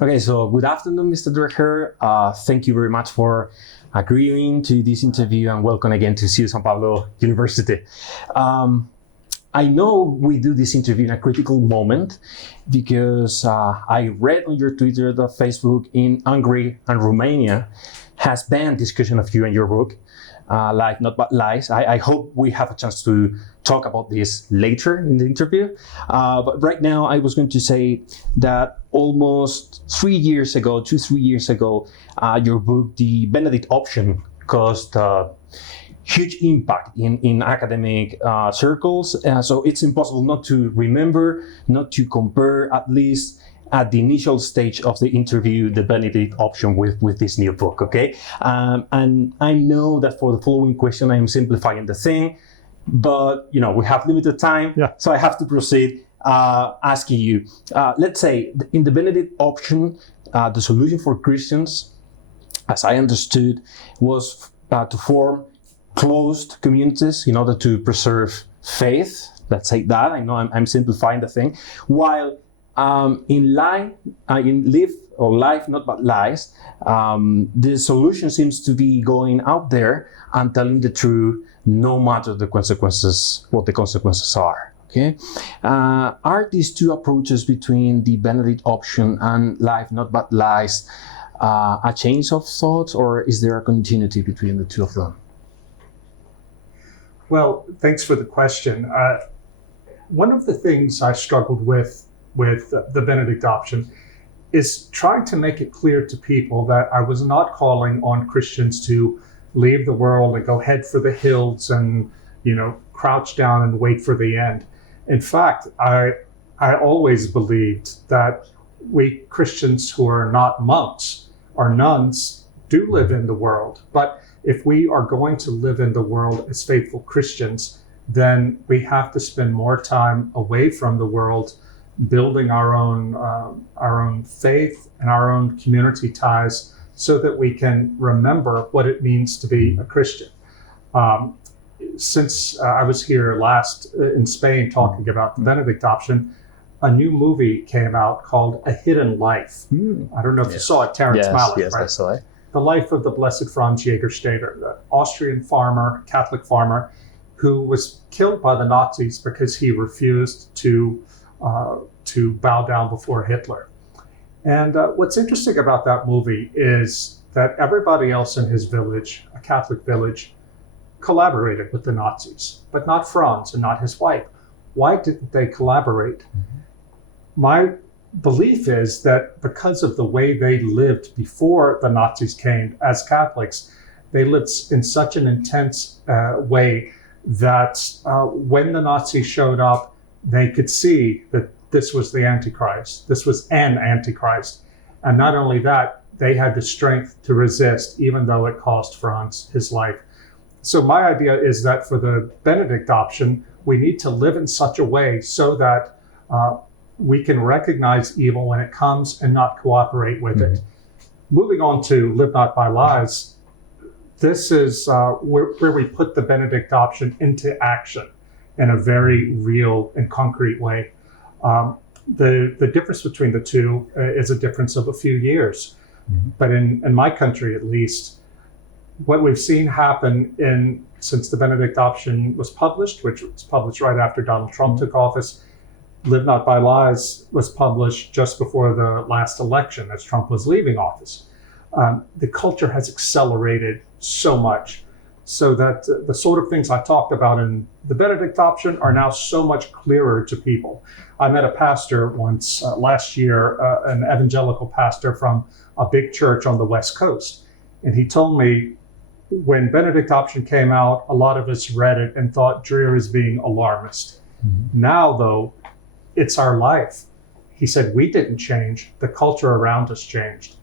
Okay, so good afternoon, Mr. Dreher. Thank you very much for agreeing to this interview and welcome again to CEU San Pablo University. I know we do this interview in a critical moment because I read on your Twitter that Facebook in Hungary and Romania has banned discussion of you and your book, Life Not But Lies. I hope we have a chance to talk about this later in the interview. But right now I was going to say that almost 3 years ago, 2-3 years ago, your book, The Benedict Option, caused huge impact in academic circles. So it's impossible not to remember, not to compare, at least at the initial stage of the interview, the Benedict option with this new book, okay? And I know that for the following question, I am simplifying the thing, but we have limited time, so I have to proceed asking you. Let's say in the Benedict option, the solution for Christians, as I understood, was to form closed communities in order to preserve faith. Let's say that. I know I'm simplifying the thing. While in Live Not But Lies, the solution seems to be going out there and telling the truth, no matter the consequences, what the consequences are. Okay, are these two approaches between the Benedict option and Life Not But Lies a change of thoughts, or is there a continuity between the two of them? Well, thanks for the question. One of the things I struggled with the Benedict option is trying to make it clear to people that I was not calling on Christians to leave the world and go head for the hills and, crouch down and wait for the end. In fact, I always believed that we Christians who are not monks or nuns do live in the world. But if we are going to live in the world as faithful Christians, then we have to spend more time away from the world, building our own faith and our own community ties, so that we can remember what it means to be a Christian. Since I was here last in Spain talking about the Benedict option, a new movie came out called A Hidden Life. I don't know if you saw it, Terrence Malick. Yes, right? I saw it. The life of the Blessed Franz Jägerstätter, the Austrian farmer, Catholic farmer, who was killed by the Nazis because he refused to bow down before Hitler. And what's interesting about that movie is that everybody else in his village, a Catholic village, collaborated with the Nazis, but not Franz and not his wife. Why didn't they collaborate? My belief is that because of the way they lived before the Nazis came as Catholics, they lived in such an intense way that when the Nazis showed up, they could see that this was the Antichrist. This was an Antichrist. And not only that, they had the strength to resist, even though it cost Franz his life. So my idea is that for the Benedict option, we need to live in such a way so that we can recognize evil when it comes and not cooperate with it. Moving on to Live Not By Lies, this is where we put the Benedict option into action in a very real and concrete way. The difference between the two is a difference of a few years. But in my country, at least, what we've seen happen since the Benedict option was published, which was published right after Donald Trump took office, Live Not By Lies was published just before the last election as Trump was leaving office. The culture has accelerated so much so that the sort of things I talked about in the Benedict option are now so much clearer to people. I met a pastor once last year, an evangelical pastor from a big church on the West Coast. And he told me when Benedict option came out, a lot of us read it and thought Dreher is being alarmist. Now, though, it's our life. He said, we didn't change, the culture around us changed.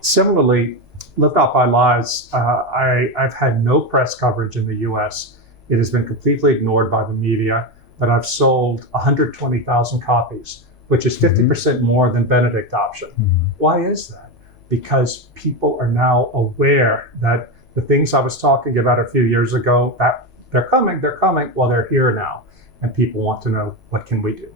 Similarly, Live Not By Lies, I've had no press coverage in the US. It has been completely ignored by the media, but I've sold 120,000 copies, which is 50% more than Benedict option. Why is that? Because people are now aware that the things I was talking about a few years ago, that they're coming, well, they're here now. And people want to know, what can we do?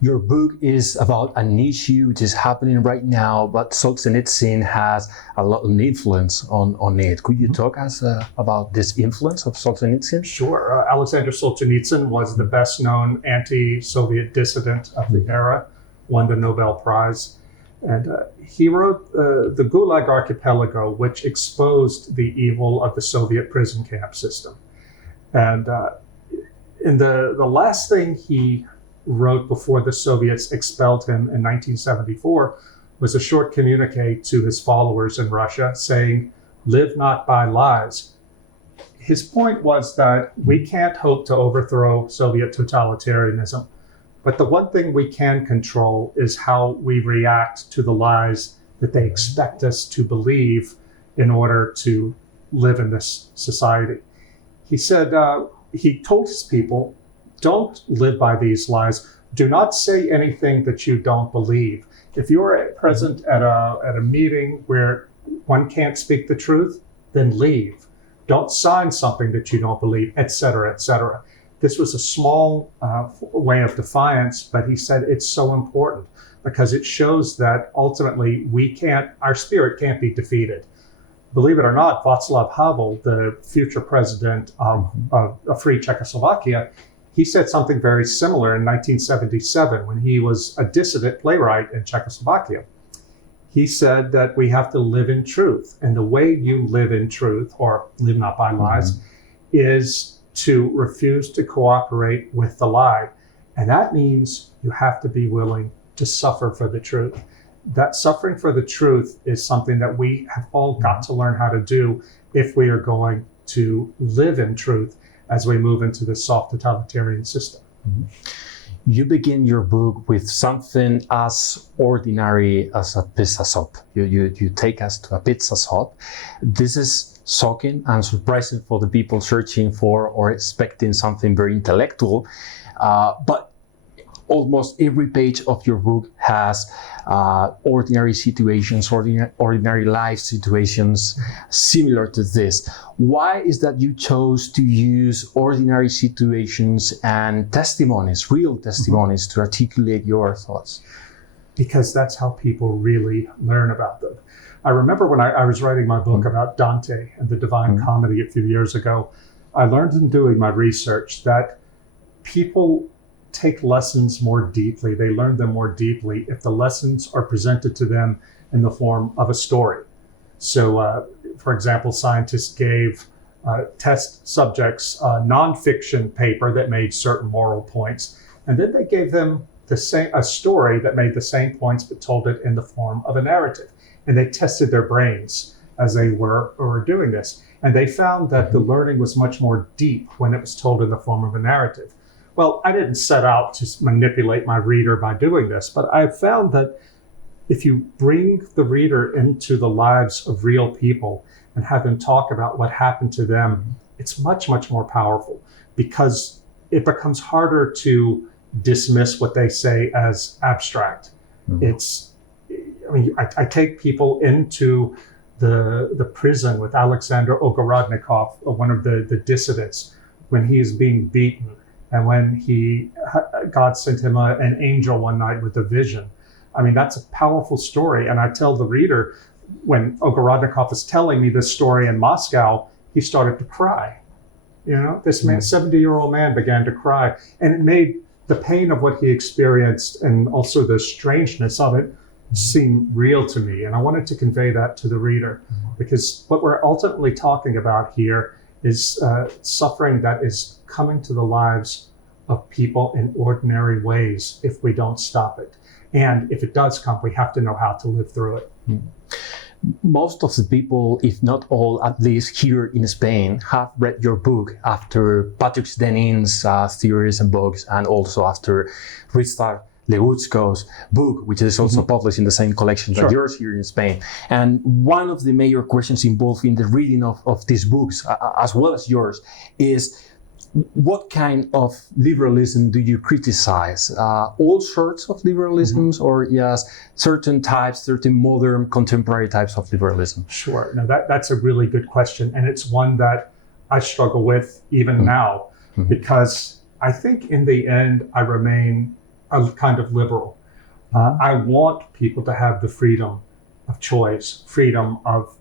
Your book is about an issue which is happening right now, but Solzhenitsyn has a lot of influence on it. Could you talk us about this influence of Solzhenitsyn? Sure. Alexander Solzhenitsyn was the best known anti-Soviet dissident of the era, won the Nobel Prize. And he wrote the Gulag Archipelago, which exposed the evil of the Soviet prison camp system. And in the last thing he wrote before the Soviets expelled him in 1974 was a short communique to his followers in Russia saying, "Live not by lies." His point was that we can't hope to overthrow Soviet totalitarianism, but the one thing we can control is how we react to the lies that they expect us to believe in order to live in this society. He said, he told his people, don't live by these lies. Do not say anything that you don't believe. If you're present at a meeting where one can't speak the truth, then leave. Don't sign something that you don't believe, etc., etc. This was a small way of defiance, but he said it's so important because it shows that ultimately our spirit can't be defeated. Believe it or not, Václav Havel, the future president of a free Czechoslovakia, he said something very similar in 1977 when he was a dissident playwright in Czechoslovakia. He said that we have to live in truth. And the way you live in truth, or live not by lies, is to refuse to cooperate with the lie. And that means you have to be willing to suffer for the truth. That suffering for the truth is something that we have all got to learn how to do if we are going to live in truth as we move into this soft totalitarian system. You begin your book with something as ordinary as a pizza shop. You take us to a pizza shop. This is shocking and surprising for the people searching for or expecting something very intellectual, but almost every page of your book has ordinary situations, ordinary life situations similar to this. Why is that you chose to use ordinary situations and testimonies, real testimonies, to articulate your thoughts? Because that's how people really learn about them. I remember when I was writing my book about Dante and the Divine Comedy a few years ago, I learned in doing my research that people take lessons more deeply. They learn them more deeply if the lessons are presented to them in the form of a story. So, for example, scientists gave test subjects a nonfiction paper that made certain moral points, and then they gave them a story that made the same points but told it in the form of a narrative. And they tested their brains as they were doing this. And they found that the learning was much more deep when it was told in the form of a narrative. Well, I didn't set out to manipulate my reader by doing this, but I found that if you bring the reader into the lives of real people and have them talk about what happened to them, it's much, much more powerful because it becomes harder to dismiss what they say as abstract. I take people into the prison with Alexander Ogorodnikov, one of the dissidents, when he is being beaten. And when God sent him an angel one night with a vision. I mean, that's a powerful story. And I tell the reader, when Ogorodnikov is telling me this story in Moscow, he started to cry. This man, 70-year-old man, began to cry. And it made the pain of what he experienced and also the strangeness of it seem real to me. And I wanted to convey that to the reader because what we're ultimately talking about here is suffering that is coming to the lives of people in ordinary ways if we don't stop it. And if it does come, we have to know how to live through it. Most of the people, if not all, at least here in Spain, have read your book after Patrick Denin's theories and books, and also after Richard Legutsko's book, which is also published in the same collection that yours here in Spain. And one of the major questions involved in the reading of these books, as well as yours, is what kind of liberalism do you criticize? All sorts of liberalisms, or yes, certain types, certain modern contemporary types of liberalism? Sure. No, that's a really good question. And it's one that I struggle with even now, because I think in the end, I remain a kind of liberal. I want people to have the freedom of choice, freedom of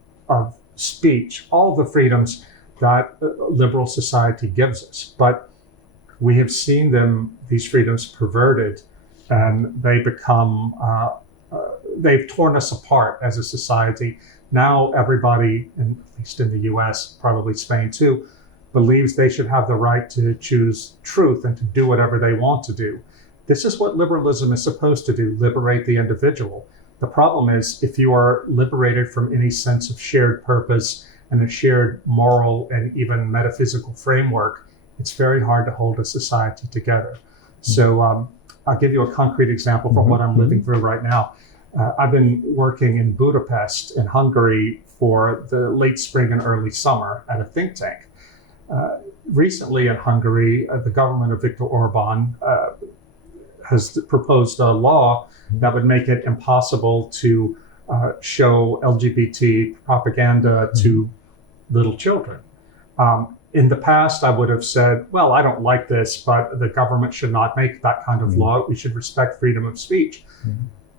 speech, all the freedoms that liberal society gives us. But we have seen these freedoms perverted, and they become, they've torn us apart as a society. Now everybody, at least in the US, probably Spain too, believes they should have the right to choose truth and to do whatever they want to do. This is what liberalism is supposed to do, liberate the individual. The problem is, if you are liberated from any sense of shared purpose and a shared moral and even metaphysical framework, it's very hard to hold a society together. So I'll give you a concrete example from what I'm living through right now. I've been working in Budapest in Hungary for the late spring and early summer at a think tank. Recently in Hungary, the government of Viktor Orban has proposed a law that would make it impossible to show LGBT propaganda to little children. In the past, I would have said, well, I don't like this, but the government should not make that kind of law. We should respect freedom of speech.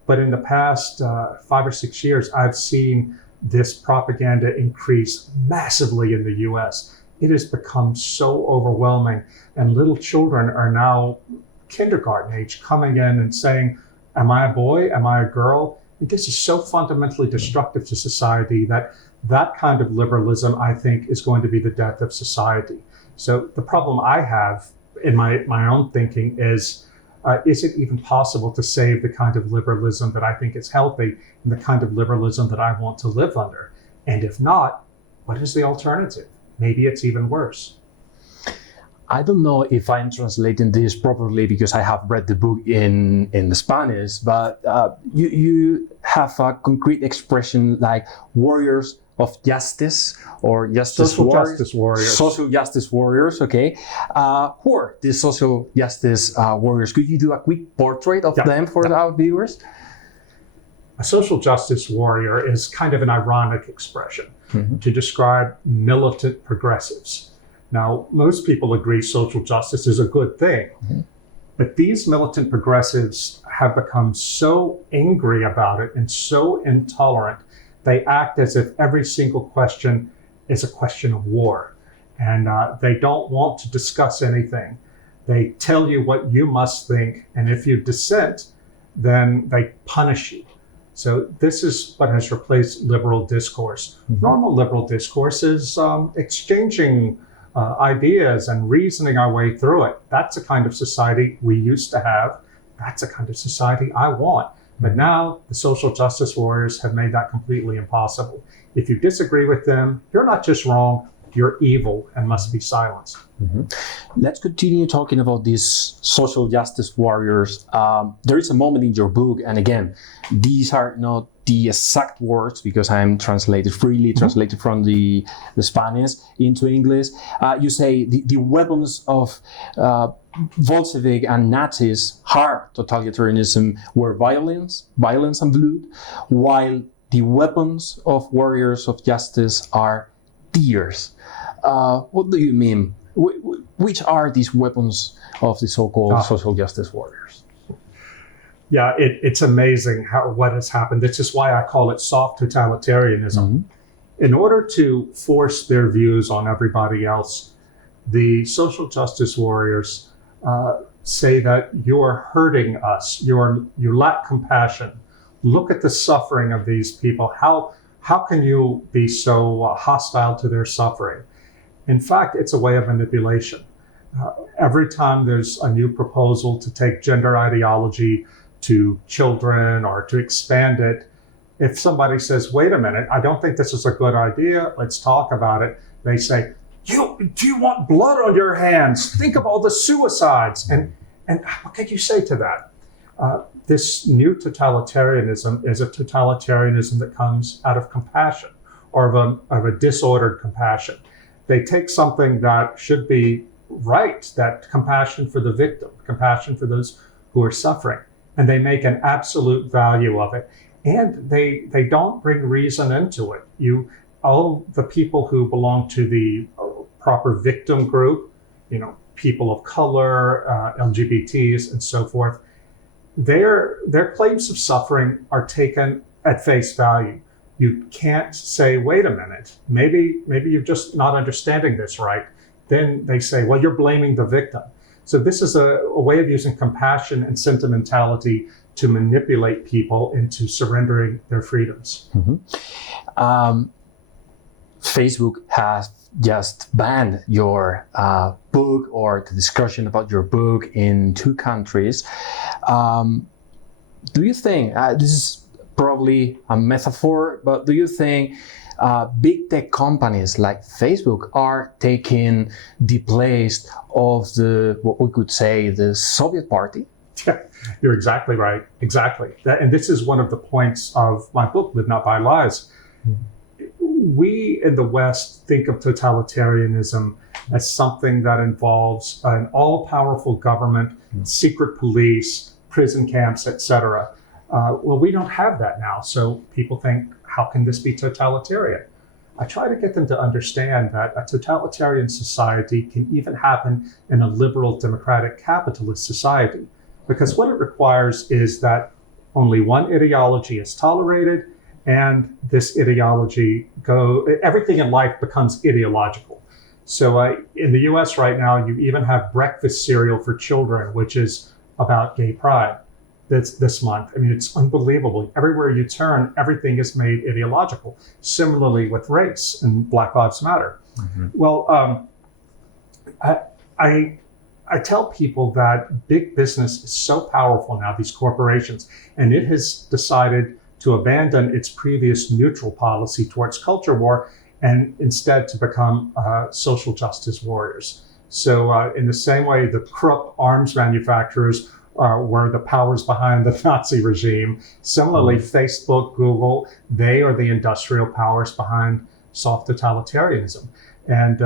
But in the past 5 or 6 years, I've seen this propaganda increase massively in the US. It has become so overwhelming, and little children are now kindergarten age coming in and saying, am I a boy? Am I a girl? This is so fundamentally destructive to society that kind of liberalism, I think, is going to be the death of society. So the problem I have in my own thinking is it even possible to save the kind of liberalism that I think is healthy and the kind of liberalism that I want to live under? And if not, what is the alternative? Maybe it's even worse. I don't know if I'm translating this properly because I have read the book in Spanish, but you have a concrete expression like warriors of justice or social justice warriors. Social justice warriors, okay. Who are these social justice warriors? Could you do a quick portrait of them for our viewers? A social justice warrior is kind of an ironic expression to describe militant progressives. Now, most people agree social justice is a good thing, but these militant progressives have become so angry about it and so intolerant, they act as if every single question is a question of war. And they don't want to discuss anything. They tell you what you must think, and if you dissent, then they punish you. So this is what has replaced liberal discourse. Normal liberal discourse is exchanging ideas and reasoning our way through it. That's a kind of society we used to have. That's a kind of society I want. But now the social justice warriors have made that completely impossible. If you disagree with them, you're not just wrong, you're evil and must be silenced. Let's continue talking about these social justice warriors. There is a moment in your book, and again, these are not the exact words because I'm translated from the Spanish into English. You say the weapons of Bolshevik and Nazis hard totalitarianism were violence and blood, while the weapons of warriors of justice are tears. What do you mean? Which are these weapons of the so-called social justice warriors? Yeah, it's amazing what has happened. This is why I call it soft totalitarianism. In order to force their views on everybody else, the social justice warriors say that you're hurting us, you lack compassion. Look at the suffering of these people. How can you be so hostile to their suffering? In fact, it's a way of manipulation. Every time there's a new proposal to take gender ideology to children or to expand it, if somebody says, wait a minute, I don't think this is a good idea, let's talk about it, they say, do you want blood on your hands? Think of all the suicides. And what could you say to that? This new totalitarianism is a totalitarianism that comes out of compassion or of a disordered compassion. They take something that should be right, that compassion for the victim, compassion for those who are suffering, and they make an absolute value of it. And they don't bring reason into it. All the people who belong to the proper victim group, people of color, LGBTs and so forth, their claims of suffering are taken at face value. You can't say, wait a minute, maybe you're just not understanding this right. Then they say, well, you're blaming the victim. So this is a way of using compassion and sentimentality to manipulate people into surrendering their freedoms. Facebook has just banned your book or the discussion about your book in 2 countries. Do you think, this is probably a metaphor, but do you think big tech companies like Facebook are taking the place of what we could say, the Soviet party? Yeah, you're exactly right. Exactly. And this is one of the points of my book, Live Not by Lies. We in the West think of totalitarianism as something that involves an all-powerful government, secret police, prison camps, etc. Well, we don't have that now. So people think, how can this be totalitarian? I try to get them to understand that a totalitarian society can even happen in a liberal, democratic, capitalist society. Because what it requires is that only one ideology is tolerated, and this ideology everything in life becomes ideological. So in the US right now, you even have breakfast cereal for children, which is about gay pride. That's this month. I mean, it's unbelievable. Everywhere you turn, everything is made ideological. Similarly with race and Black Lives Matter. Well, I tell people that big business is so powerful now, these corporations, and it has decided to abandon its previous neutral policy towards culture war and instead to become social justice warriors. So in the same way, the Krupp arms manufacturers were the powers behind the Nazi regime. Similarly, Facebook, Google, they are the industrial powers behind soft totalitarianism. And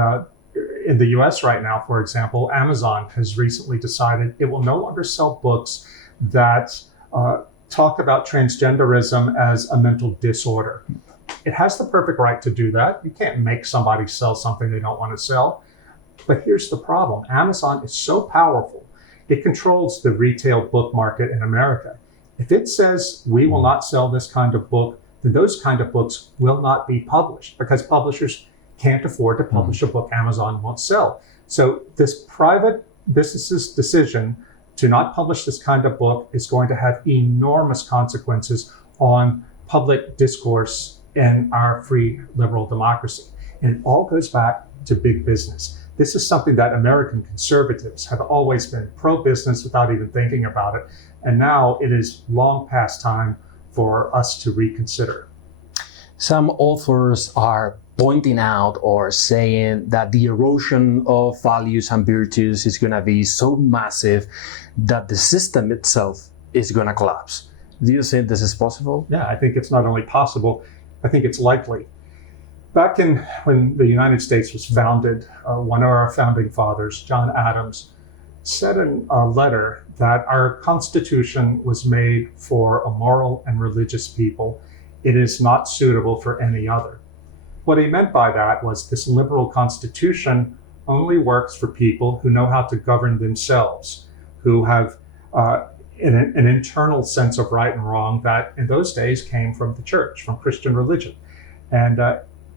in the US right now, for example, Amazon has recently decided it will no longer sell books that talk about transgenderism as a mental disorder. It has the perfect right to do that. You can't make somebody sell something they don't want to sell. But here's the problem. Amazon is so powerful. It controls the retail book market in America. If it says we will not sell this kind of book, then those kind of books will not be published because publishers can't afford to publish a book Amazon won't sell. So this private business's decision to not publish this kind of book is going to have enormous consequences on public discourse in our free liberal democracy. And it all goes back to big business. This is something that American conservatives have always been pro-business without even thinking about it. And now it is long past time for us to reconsider. Some authors are pointing out or saying that the erosion of values and virtues is going to be so massive that the system itself is going to collapse. Do you think this is possible? Yeah, I think it's not only possible, I think it's likely. Back when the United States was founded, one of our founding fathers, John Adams, said in a letter that our Constitution was made for a moral and religious people. It is not suitable for any other. What he meant by that was this liberal Constitution only works for people who know how to govern themselves, who have an internal sense of right and wrong that in those days came from the church, from Christian religion. And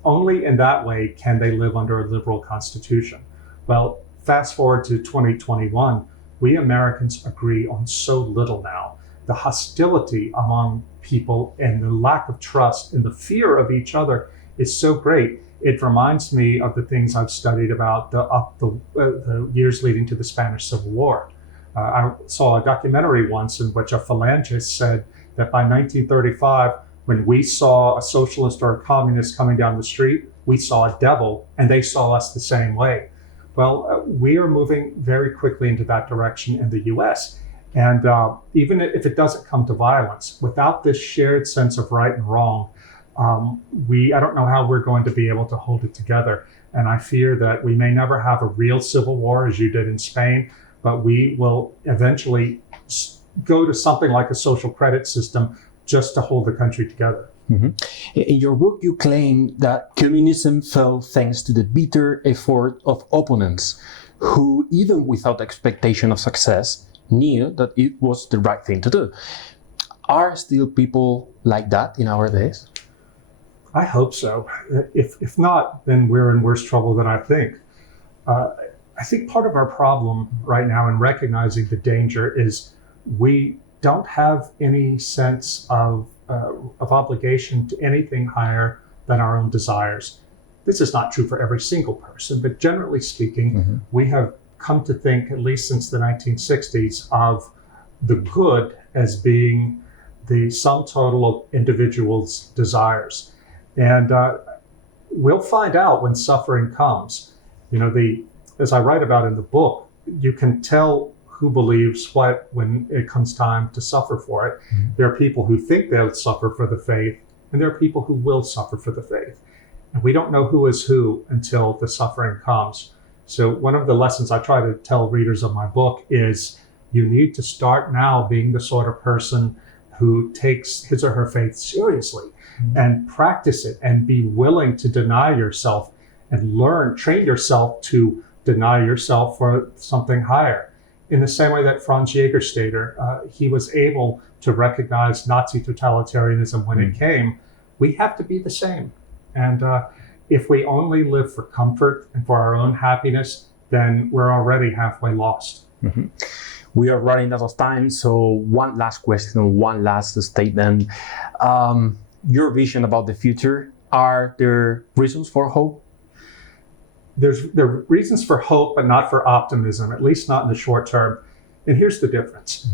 only in that way can they live under a liberal Constitution. Well, fast forward to 2021, we Americans agree on so little now. The hostility among people and the lack of trust and the fear of each other is so great. It reminds me of the things I've studied about the years leading to the Spanish Civil War. I saw a documentary once in which a phalangist said that by 1935, when we saw a socialist or a communist coming down the street, we saw a devil, and they saw us the same way. Well, we are moving very quickly into that direction in the US. And even if it doesn't come to violence, without this shared sense of right and wrong, I don't know how we're going to be able to hold it together. And I fear that we may never have a real civil war as you did in Spain, but we will eventually go to something like a social credit system just to hold the country together. Mm-hmm. In your book, you claim that communism fell thanks to the bitter effort of opponents who, even without expectation of success, knew that it was the right thing to do. Are still people like that in our days? I hope so. If not, then we're in worse trouble than I think. I think part of our problem right now in recognizing the danger is we don't have any sense of obligation to anything higher than our own desires. This is not true for every single person, but generally speaking, we have come to think, at least since the 1960s, of the good as being the sum total of individuals' desires. And we'll find out when suffering comes. As I write about in the book, you can tell who believes what when it comes time to suffer for it. There are people who think they'll suffer for the faith, and there are people who will suffer for the faith. And we don't know who is who until the suffering comes. So one of the lessons I try to tell readers of my book is you need to start now being the sort of person who takes his or her faith seriously and practice it and be willing to deny yourself and train yourself to deny yourself for something higher. In the same way that Franz Jägerstätter, he was able to recognize Nazi totalitarianism when it came. We have to be the same. And if we only live for comfort and for our own happiness, then we're already halfway lost. We are running out of time, so one last question, one last statement. Your vision about the future, are there reasons for hope? There are reasons for hope, but not for optimism, at least not in the short term. And here's the difference.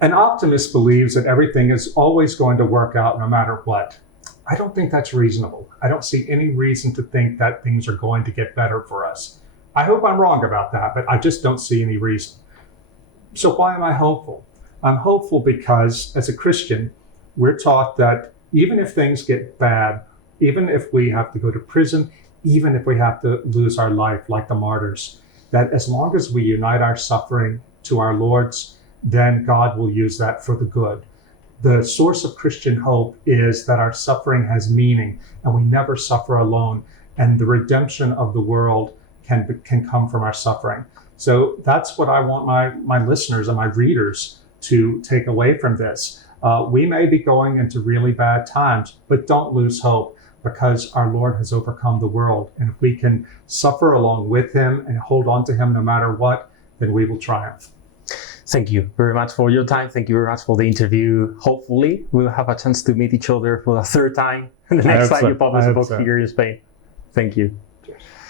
An optimist believes that everything is always going to work out no matter what. I don't think that's reasonable. I don't see any reason to think that things are going to get better for us. I hope I'm wrong about that, but I just don't see any reason. So why am I hopeful? I'm hopeful because as a Christian, we're taught that even if things get bad, even if we have to go to prison, even if we have to lose our life like the martyrs, that as long as we unite our suffering to our Lord's, then God will use that for the good. The source of Christian hope is that our suffering has meaning and we never suffer alone, and the redemption of the world can come from our suffering. So that's what I want my listeners and my readers to take away from this. We may be going into really bad times, but don't lose hope, because our Lord has overcome the world. And if we can suffer along with him and hold on to him no matter what, then we will triumph. Thank you very much for your time. Thank you very much for the interview. Hopefully, we'll have a chance to meet each other for the third time the next time you publish a book here in Spain. Thank you.